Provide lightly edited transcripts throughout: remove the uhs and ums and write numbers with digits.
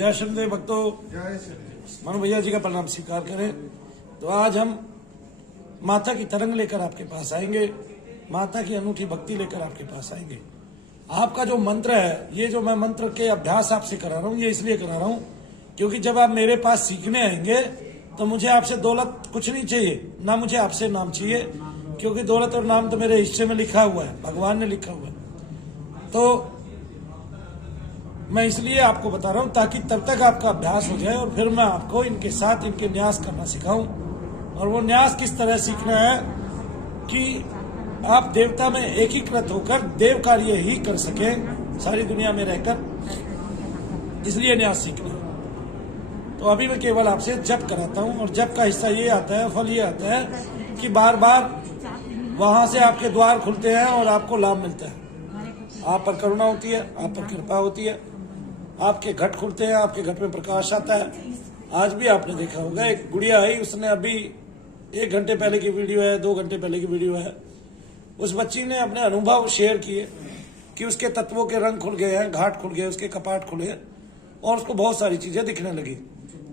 जय शनिदेव भक्तों, मनु भैया जी का प्रणाम स्वीकार करें। तो आज हम माता की तरंग लेकर आपके पास आएंगे, माता की अनूठी भक्ति लेकर आपके पास आएंगे। आपका जो मंत्र है, ये जो मैं मंत्र के अभ्यास आपसे करा रहा हूँ, ये इसलिए करा रहा हूँ क्योंकि जब आप मेरे पास सीखने आएंगे तो मुझे आपसे दौलत कुछ नहीं चाहिए, ना मुझे आपसे नाम चाहिए, क्योंकि दौलत और नाम तो मेरे हिस्से में लिखा हुआ है, भगवान ने लिखा हुआ है। तो मैं इसलिए आपको बता रहा हूं ताकि तब तक आपका अभ्यास हो जाए और फिर मैं आपको इनके साथ इनके न्यास करना सिखाऊं। और वो न्यास किस तरह सीखना है कि आप देवता में एकीकृत होकर देव कार्य ही कर सकें सारी दुनिया में रहकर, इसलिए न्यास सीखना है। तो अभी मैं केवल आपसे जप कराता हूं, और जप का हिस्सा ये आता है, फल ये आता है कि बार बार वहां से आपके द्वार खुलते हैं और आपको लाभ मिलता है। आप पर करुणा होती है, आप पर कृपा होती है, आपके घट खुलते हैं, आपके घट में प्रकाश आता है। आज भी आपने देखा होगा, एक गुड़िया आई, उसने अभी 1 घंटे पहले की वीडियो है, 2 घंटे पहले की वीडियो है, उस बच्ची ने अपने अनुभव शेयर किए कि उसके तत्वों के रंग खुल गए हैं, घाट खुल गए, उसके कपाट खुले और उसको बहुत सारी चीजें दिखने लगी।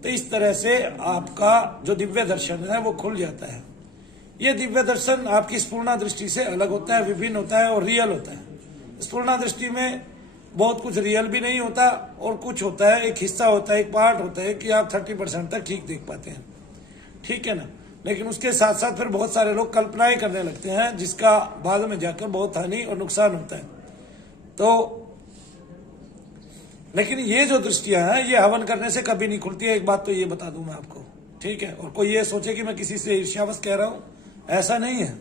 तो इस तरह से आपका जो दिव्य दर्शन है वो खुल जाता है। ये दिव्य दर्शन आपकी स्फूर्णा दृष्टि से अलग होता है, विभिन्न होता है और रियल होता है। स्फूर्णा दृष्टि में बहुत कुछ रियल भी नहीं होता और कुछ होता है, एक हिस्सा होता है, एक पार्ट होता है कि आप 30% तक ठीक देख पाते हैं, ठीक है ना। लेकिन उसके साथ साथ फिर बहुत सारे लोग कल्पनाएं करने लगते हैं, जिसका बाद में जाकर बहुत हानि और नुकसान होता है। तो लेकिन ये जो दृष्टियां हैं ये हवन करने से कभी नहीं खुलती है, एक बात तो ये बता दूं मैं आपको, ठीक है। और कोई ये सोचे कि मैं किसी से ईर्ष्यावश कह रहा हूं, ऐसा नहीं है।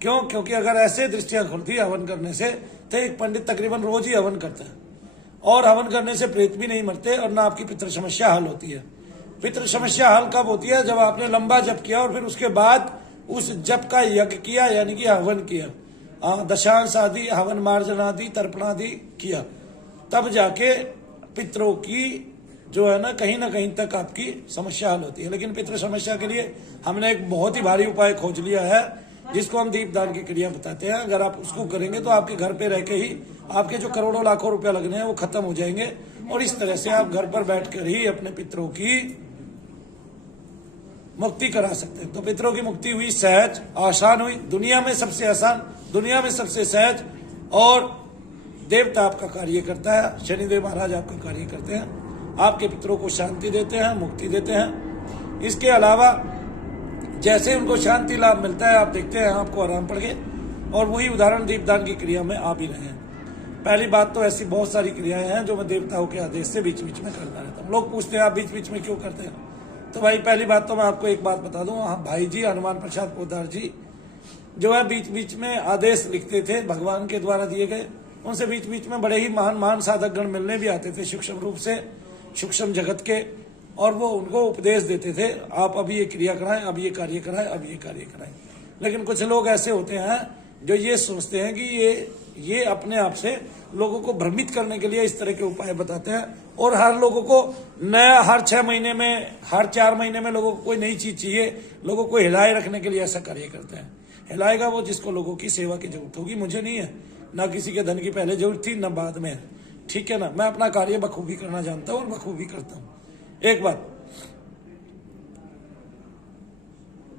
क्यों? क्योंकि अगर ऐसे दृष्टियां खुलती हवन करने से तो एक पंडित तकरीबन रोज ही हवन करता है, और हवन करने से प्रेत भी नहीं मरते और ना आपकी पितृ समस्या हल होती है। पितृ समस्या हल कब होती है? जब आपने लंबा जप किया और फिर उसके बाद उस जप का यज्ञ किया, यानी कि हवन किया, दशांश आदि, हवन मार्जन आदि, तर्पण आदि किया, तब जाके पितरों की जो है ना कहीं तक आपकी समस्या हल होती है। लेकिन पितृ समस्या के लिए हमने एक बहुत ही भारी उपाय खोज लिया है, जिसको हम दीपदान की क्रिया बताते हैं। अगर आप उसको करेंगे तो आपके घर पे रह के ही आपके जो करोड़ों लाखों रुपया लगने हैं वो खत्म हो जाएंगे, और इस तरह से आप घर पर बैठकर ही अपने पितरों की मुक्ति करा सकते हैं। तो पितरों की मुक्ति हुई सहज, आसान हुई, दुनिया में सबसे आसान, दुनिया में सबसे सहज। और देवता आपका कार्य करता है, शनिदेव महाराज आपका कार्य करते हैं, आपके पितरों को शांति देते हैं, मुक्ति देते हैं। इसके अलावा जैसे उनको शांति लाभ मिलता है, आप देखते हैं आपको आराम पड़ गए, और वही उदाहरण दीपदान की क्रिया में आ भी रहे हैं। पहली बात तो ऐसी बहुत सारी क्रियाएं हैं जो मैं देवताओं के आदेश से बीच बीच में करता रहता हूँ। लोग पूछते हैं आप बीच बीच में क्यों करते हैं? तो भाई पहली बात तो मैं आपको एक बात बता दूं, भाई जी हनुमान प्रसाद पोद्दार जी जो है बीच बीच में आदेश लिखते थे, भगवान के द्वारा दिए गए। उनसे बीच बीच में बड़े ही महान महान साधक गण मिलने भी आते थे सूक्ष्म रूप से, सूक्ष्म जगत के, और वो उनको उपदेश देते थे, आप अभी ये क्रिया कराएं, अब ये कार्य कराएं, अब ये कार्य कराएं। लेकिन कुछ लोग ऐसे होते हैं जो ये सोचते हैं कि ये अपने आप से लोगों को भ्रमित करने के लिए इस तरह के उपाय बताते हैं, और हर लोगों को नया, हर 6 महीने में, हर 4 महीने में लोगों को कोई नई चीज चाहिए, लोगों को हिलाए रखने के लिए ऐसा कार्य करते हैं। हिलाएगा वो जिसको लोगों की सेवा की जरूरत होगी, मुझे नहीं है, ना किसी के धन की पहले जरूरत थी ना बाद में, ठीक है ना। मैं अपना कार्य बखूबी करना जानता हूं और बखूबी करता हूं। एक बात।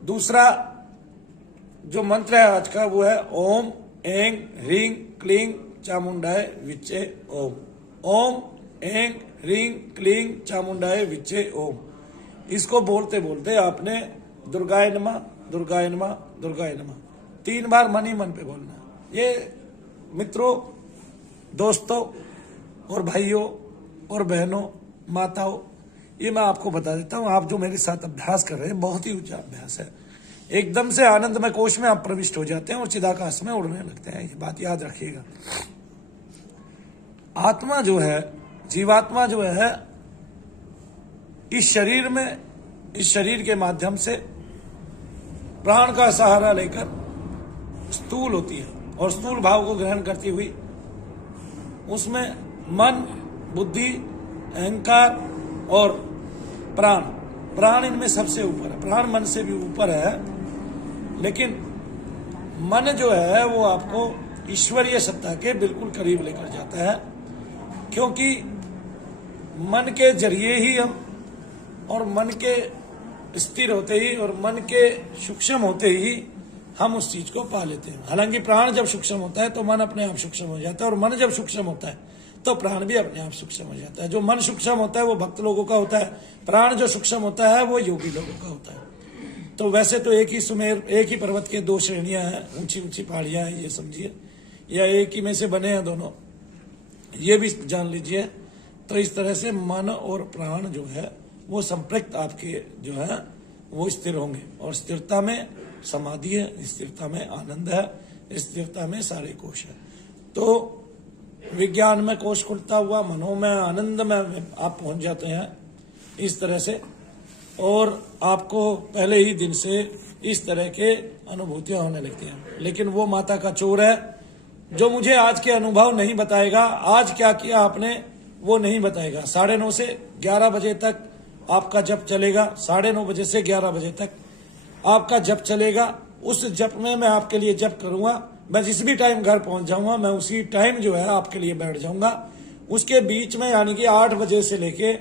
दूसरा जो मंत्र है आज का वो है ओम ऐं ह्रीं क्लीं चामुंडाय विच्चे ओम। ओम ऐं ह्रीं क्लीं चामुंडाय विच्चे ओम। इसको बोलते बोलते आपने दुर्गाय नमः, दुर्गाय नमः, दुर्गाय नमः 3 बार मन ही मन पे बोलना। ये मित्रों, दोस्तों और भाइयों और बहनों, माताओं, ये मैं आपको बता देता हूं, आप जो मेरे साथ अभ्यास कर रहे हैं बहुत ही ऊंचा अभ्यास है। एकदम से आनंदमय कोश में आप प्रविष्ट हो जाते हैं और चिदाकाश में उड़ने लगते हैं, ये बात याद रखिएगा। आत्मा जो है, जीवात्मा जो है, इस शरीर में, इस शरीर के माध्यम से प्राण का सहारा लेकर स्थूल होती है, और स्थूल भाव को ग्रहण करती हुई उसमें मन, बुद्धि, अहंकार और प्राण, प्राण इनमें सबसे ऊपर है। प्राण मन से भी ऊपर है, लेकिन मन जो है वो आपको ईश्वरीय सत्ता के बिल्कुल करीब लेकर जाता है, क्योंकि मन के जरिए ही हम, और मन के स्थिर होते ही और मन के सूक्ष्म होते ही हम उस चीज को पा लेते हैं। हालांकि प्राण जब सूक्ष्म होता है तो मन अपने आप सूक्ष्म हो जाता है, और मन जब सूक्ष्म होता है तो प्राण भी अपने आप सूक्ष्म हो जाता है। जो मन सूक्ष्म होता है वो भक्त लोगों का होता है, प्राण जो सूक्ष्म होता है वो योगी लोगों का होता है। तो वैसे तो एक ही सुमेर, एक ही पर्वत के दो श्रेणियां हैं, ऊंची ऊंची पहाड़ियां हैं, ये समझिए, या एक ही में से बने हैं दोनों, ये भी जान लीजिए। तो इस तरह से मन और प्राण जो है वो संपृक्त आपके जो है वो स्थिर होंगे, और स्थिरता में समाधि है, स्थिरता में आनंद है, स्थिरता में सारे कोश है। तो विज्ञान में कोश खुलता हुआ मनो में आनंद में आप पहुंच जाते हैं इस तरह से, और आपको पहले ही दिन से इस तरह के अनुभूतियां होने लगती हैं। लेकिन वो माता का चोर है जो मुझे आज के अनुभव नहीं बताएगा, आज क्या किया आपने वो नहीं बताएगा। 9:30 से 11 बजे तक आपका जप चलेगा, 9:30 बजे से 11 बजे तक आपका जप चलेगा। उस जप में मैं आपके लिए जप करूंगा, मैं जिस भी टाइम घर पहुंच जाऊंगा मैं उसी टाइम जो है आपके लिए बैठ जाऊंगा। उसके बीच में यानी कि 8 बजे से लेके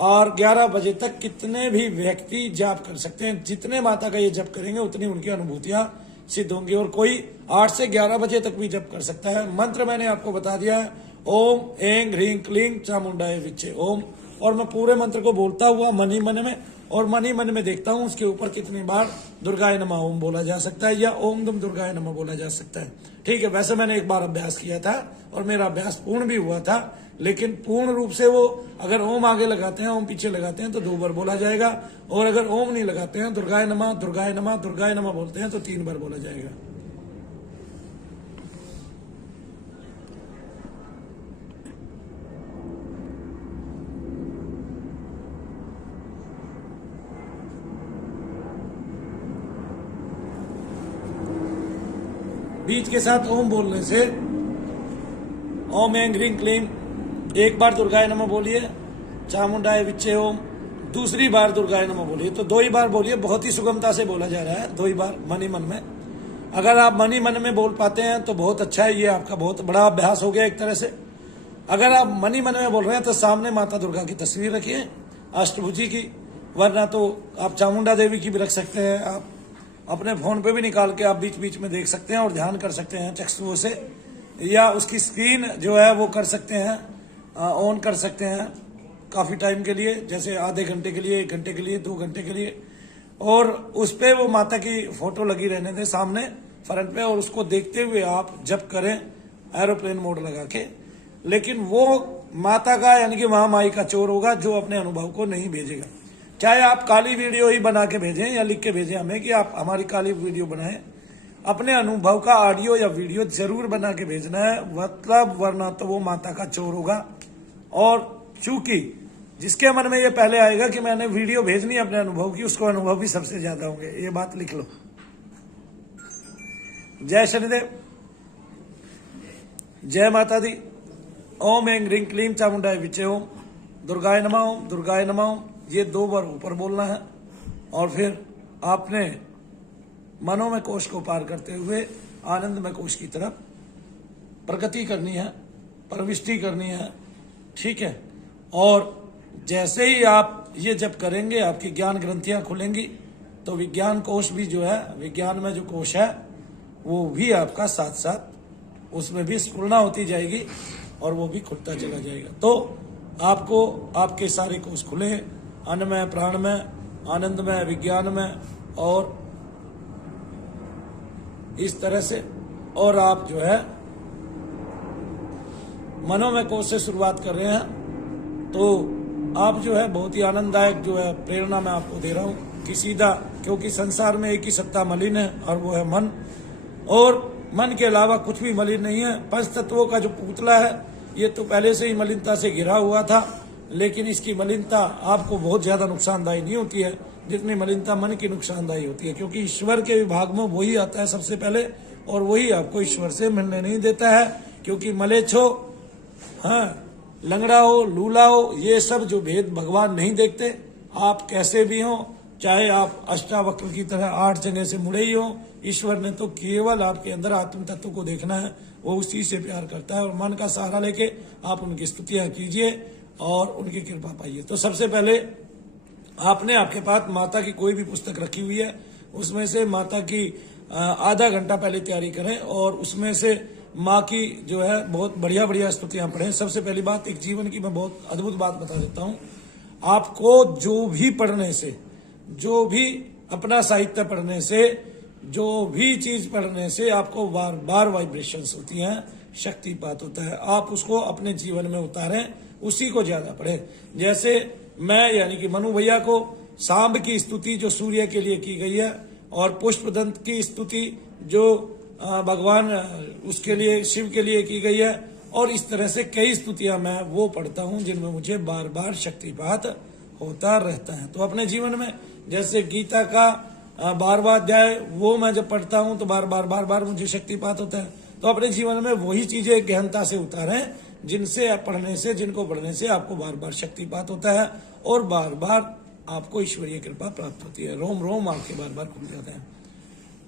और 11 बजे तक कितने भी व्यक्ति जप कर सकते हैं, जितने माता का ये जप करेंगे उतनी उनकी अनुभूतियां सिद्ध होंगी। और कोई 8 से 11 बजे तक भी जप कर सकता है। मंत्र मैंने आपको बता दिया है, ओम ऐं ह्रीं क्लीं चामुंडाय विच्चे ओम, और मैं पूरे मंत्र को बोलता हुआ मन ही मन में, और मन ही मन में देखता हूं उसके ऊपर कितनी बार दुर्गाय नमः ओम बोला जा सकता है या ओम दुम दुर्गाय नमः बोला जा सकता है। ठीक है, वैसे मैंने एक बार अभ्यास किया था और मेरा अभ्यास पूर्ण भी हुआ था, लेकिन पूर्ण रूप से वो अगर ओम आगे लगाते हैं, ओम पीछे लगाते हैं तो 2 बार बोला जाएगा, और अगर ओम नहीं लगाते हैं, दुर्गाय नमः दुर्गाय नमः दुर्गाय नमः बोलते हैं तो 3 बार बोला जाएगा। बीच के साथ ओम बोलने से, ओम ऐं ह्रीं क्लीं, एक बार दुर्गाय नमः बोलिए, चामुंडाय विच्चे ओम, दूसरी बार दुर्गाय नमः बोलिए। तो 2 ही बार बोलिए, बहुत ही सुगमता से बोला जा रहा है, 2 ही बार मन ही मन में। अगर आप मन ही मन में बोल पाते हैं तो बहुत अच्छा है, ये आपका बहुत बड़ा अभ्यास हो गया एक तरह से। अगर आप मन ही मन में बोल रहे हैं तो सामने माता दुर्गा की तस्वीर रखिए, अष्टभुजी की, वरना तो आप चामुंडा देवी की भी रख सकते हैं। आप अपने फोन पे भी निकाल के आप बीच बीच में देख सकते हैं और ध्यान कर सकते हैं चक्षुओं से, या उसकी स्क्रीन जो है वो कर सकते हैं, ऑन कर सकते हैं काफी टाइम के लिए, जैसे आधे घंटे के लिए, 1 घंटे के लिए, 2 घंटे के लिए, और उस पे वो माता की फोटो लगी रहने दें सामने फ्रंट पे, और उसको देखते हुए आप जप करें एरोप्लेन मोड लगा के। लेकिन वो माता का यानी कि महामाई का चोर होगा जो अपने अनुभव को नहीं भेजेगा। चाहे आप काली वीडियो ही बना के भेजें या लिख के भेजें हमें कि आप हमारी काली वीडियो बनाएं, अपने अनुभव का ऑडियो या वीडियो जरूर बना के भेजना है, मतलब वरना तो वो माता का चोर होगा। और चूंकि जिसके मन में ये पहले आएगा कि मैंने वीडियो भेजनी है अपने अनुभव की, उसको अनुभव भी सबसे ज्यादा होंगे, ये बात लिख लो। जय शनिदेव, जय माता दी। ओम ऐं ह्रीं क्लीं चामुंडाय विच्चे ओम, दुर्गाय नमः ओम, दुर्गाय नमः ओम, ये 2 बार ऊपर बोलना है। और फिर आपने मनोमय कोश को पार करते हुए आनंदमय कोश की तरफ प्रगति करनी है, प्रविष्टि करनी है। ठीक है, और जैसे ही आप ये जब करेंगे आपकी ज्ञान ग्रंथियां खुलेंगी, तो विज्ञान कोश भी जो है, विज्ञान में जो कोश है वो भी आपका साथ साथ उसमें भी स्फुरना होती जाएगी और वो भी खुलता चला जाएगा। तो आपको आपके सारे कोश खुले, अन्नमय, प्राणमय, आनंदमय, विज्ञान में, और इस तरह से। और आप जो है मनोमय कोश से शुरुआत कर रहे हैं, तो आप जो है बहुत ही आनंददायक जो है प्रेरणा मैं आपको दे रहा हूं कि सीधा, क्योंकि संसार में एक ही सत्ता मलिन है और वो है मन, और मन के अलावा कुछ भी मलिन नहीं है। पंच तत्वों का जो पुतला है ये तो पहले से ही मलिनता से घिरा हुआ था, लेकिन इसकी मलिनता आपको बहुत ज्यादा नुकसानदायी नहीं होती है जितनी मलिनता मन की नुकसानदायी होती है, क्योंकि ईश्वर के विभाग में वही आता है सबसे पहले, और वही आपको ईश्वर से मिलने नहीं देता है। क्योंकि मलेच्छ हो, हाँ, लंगड़ा हो, लूला हो, ये सब जो भेद भगवान नहीं देखते। आप कैसे भी हो, चाहे आप अष्टावक्र की तरह 8 जगह से मुड़े ही हो, ईश्वर ने तो केवल आपके अंदर आत्म तत्व को देखना है, वो उसी से प्यार करता है। और मन का सहारा लेके आप उनकी स्तुतियां कीजिए, और उनकी कृपा पाइए। तो सबसे पहले आपने आपके पास माता की कोई भी पुस्तक रखी हुई है, उसमें से माता की आधा घंटा पहले तैयारी करें और उसमें से माँ की जो है बहुत बढ़िया बढ़िया स्तुतियां पढ़ें। सबसे पहली बात, एक जीवन की मैं बहुत अद्भुत बात बता देता हूँ। आपको जो भी पढ़ने से, जो भी अपना साहित्य पढ़ने से, जो भी चीज पढ़ने से आपको बार बार वाइब्रेशंस होती हैं, शक्तिपात होता है। आप उसको अपने जीवन में उतारें, उसी को ज्यादा पढ़ें। जैसे मैं यानी कि मनु भैया को सांब की स्तुति जो सूर्य के लिए की गई है, और पुष्पदंत की स्तुति जो भगवान उसके लिए, शिव के लिए की गई है, और इस तरह से कई स्तुतियां मैं वो पढ़ता हूं जिनमें मुझे बार बार शक्तिपात होता रहता है। तो अपने जीवन में जैसे गीता का 12वां अध्याय वो मैं जब पढ़ता हूं तो बार बार मुझे शक्तिपात होता है। तो अपने जीवन में वही चीजें गहनता से उतारें जिनसे पढ़ने से, जिनको पढ़ने से आपको बार बार शक्तिपात होता है और बार बार आपको ईश्वरीय कृपा प्राप्त होती है। रोम रोम आपके बार बार खुल जाते हैं।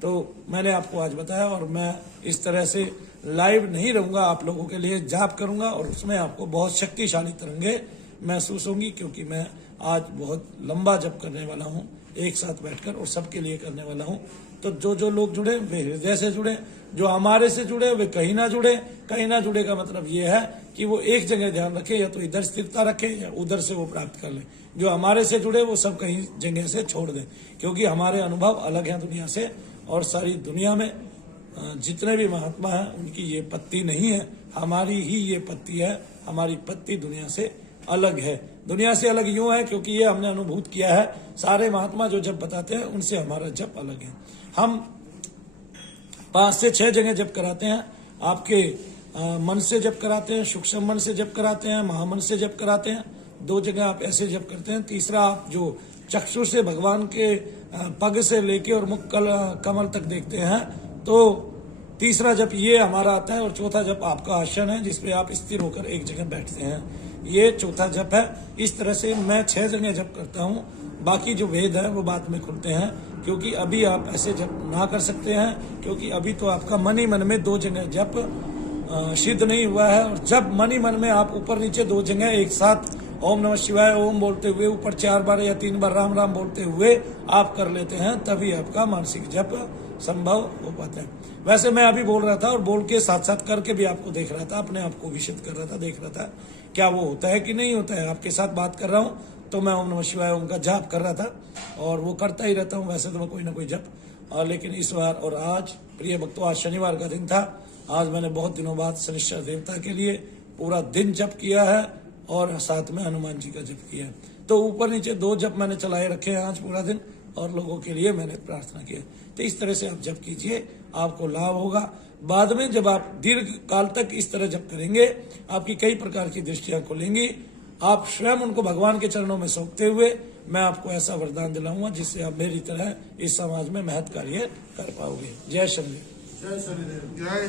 तो मैंने आपको आज बताया, और मैं इस तरह से लाइव नहीं रहूंगा, आप लोगों के लिए जाप करूंगा और उसमें आपको बहुत शक्तिशाली तरंगे महसूस होंगी, क्योंकि मैं आज बहुत लंबा जप करने वाला हूं एक साथ बैठकर, और सबके लिए करने वाला हूं। तो जो लोग जुड़े वे हृदय से जुड़े, जो हमारे से जुड़े वे कहीं ना जुड़े। कहीं ना जुड़े का मतलब ये है कि वो एक जगह ध्यान रखे, या तो इधर स्थिरता रखे या उधर से वो प्राप्त कर ले। जो हमारे से जुड़े वो सब कहीं जगह से छोड़ दें, क्योंकि हमारे अनुभव अलग हैं दुनिया से, और सारी दुनिया में जितने भी महात्मा हैं उनकी ये पत्ती नहीं है, हमारी ही ये पत्ती है। हमारी पत्ती दुनिया से अलग है। दुनिया से अलग यूं है क्योंकि ये हमने अनुभूत किया है। सारे महात्मा जो जप बताते हैं उनसे हमारा जप अलग है। हम 5 से 6 जगह जप कराते हैं। आपके मन से जप कराते हैं, सूक्ष्म मन से जप कराते हैं, महामन से जप कराते हैं। 2 जगह आप ऐसे जप करते हैं। तीसरा, आप जो चक्षु से भगवान के पग से लेके और मुख कमल तक देखते हैं, तो तीसरा जप ये हमारा आता है। और चौथा जप आपका आसन है जिसपे आप स्थिर होकर एक जगह बैठते हैं, ये चौथा जप है। इस तरह से मैं 6 जगह जप करता हूँ। बाकी जो भेद है वो बाद में खुलते हैं, क्योंकि अभी आप ऐसे जप ना कर सकते हैं, क्योंकि अभी तो आपका मन ही मन में 2 जगह जप सिद्ध नहीं हुआ है। और जब मन ही मन में आप ऊपर नीचे 2 जगह एक साथ ओम नमः शिवाय ओम बोलते हुए ऊपर 4 बार या 3 बार राम राम बोलते हुए आप कर लेते हैं, तभी आपका मानसिक जप संभव हो पाता है। वैसे मैं अभी बोल रहा था और बोल के साथ साथ करके भी आपको देख रहा था, अपने आप को विशद कर रहा था, देख रहा था क्या वो होता है कि नहीं होता है। आपके साथ बात कर रहा हूँ तो मैं ओम नमः शिवाय ओम का जाप कर रहा था, और वो करता ही रहता हूँ वैसे तो मैं कोई ना कोई जप। लेकिन इस बार और आज प्रिय भक्तों, आज शनिवार का दिन था। आज मैंने बहुत दिनों बाद शनिश्चर देवता के लिए पूरा दिन जप किया है और साथ में हनुमान जी का जप किया है। तो ऊपर नीचे 2 जप मैंने चलाए रखे हैं आज पूरा दिन, और लोगों के लिए मैंने प्रार्थना की है। तो इस तरह से आप जप कीजिए, आपको लाभ होगा। बाद में जब आप दीर्घ काल तक इस तरह जप करेंगे, आपकी कई प्रकार की दृष्टियां खुलेंगी। आप स्वयं उनको भगवान के चरणों में सौंपते हुए मैं आपको ऐसा वरदान दिलाऊंगा जिससे आप मेरी तरह इस समाज में महत् कार्य कर पाओगे। जय शनिदेव। जय शनिदेव। जय